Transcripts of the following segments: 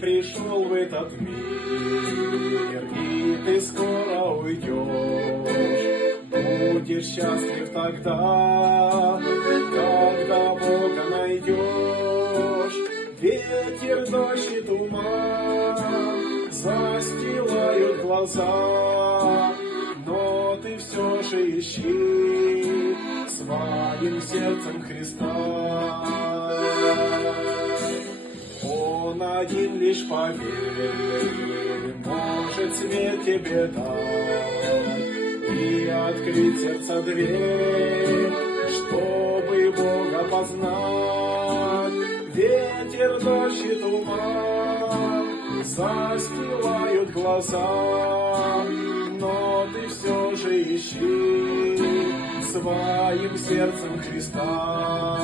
пришел в этот мир, и ты скоро уйдешь. Будешь счастлив тогда, когда Бога найдешь. Ветер, дождь и туман застилают глаза, но ты все же ищи своим сердцем Христа. Он один лишь поверь, может свет тебе дать и открыть сердце дверь, чтобы Бога познать. Ветер, дождь и туман застилают глаза, но ты все же ищи своим сердцем Христа.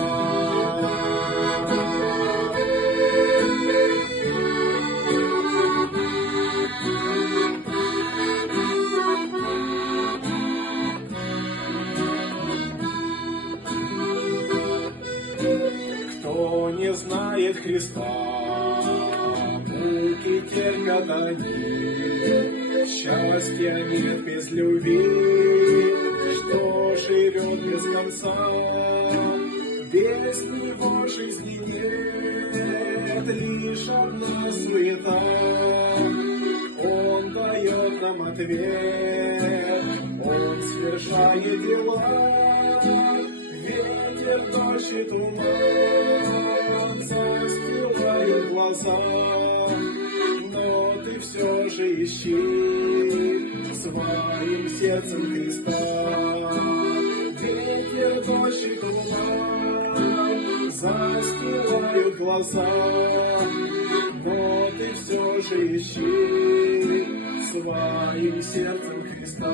Кто не знает Христа, муки терпят они, счастья нет без любви, что живет без конца. Без него жизни нет, лишь одна суета. Он дает нам ответ, он совершает дела. Ветер, дождь и туман застилают глаза, но ты все же ищи своим сердцем Христа. Ветер, дождь и туман застилают глаза, но ты все же ищи своим сердцем Христа.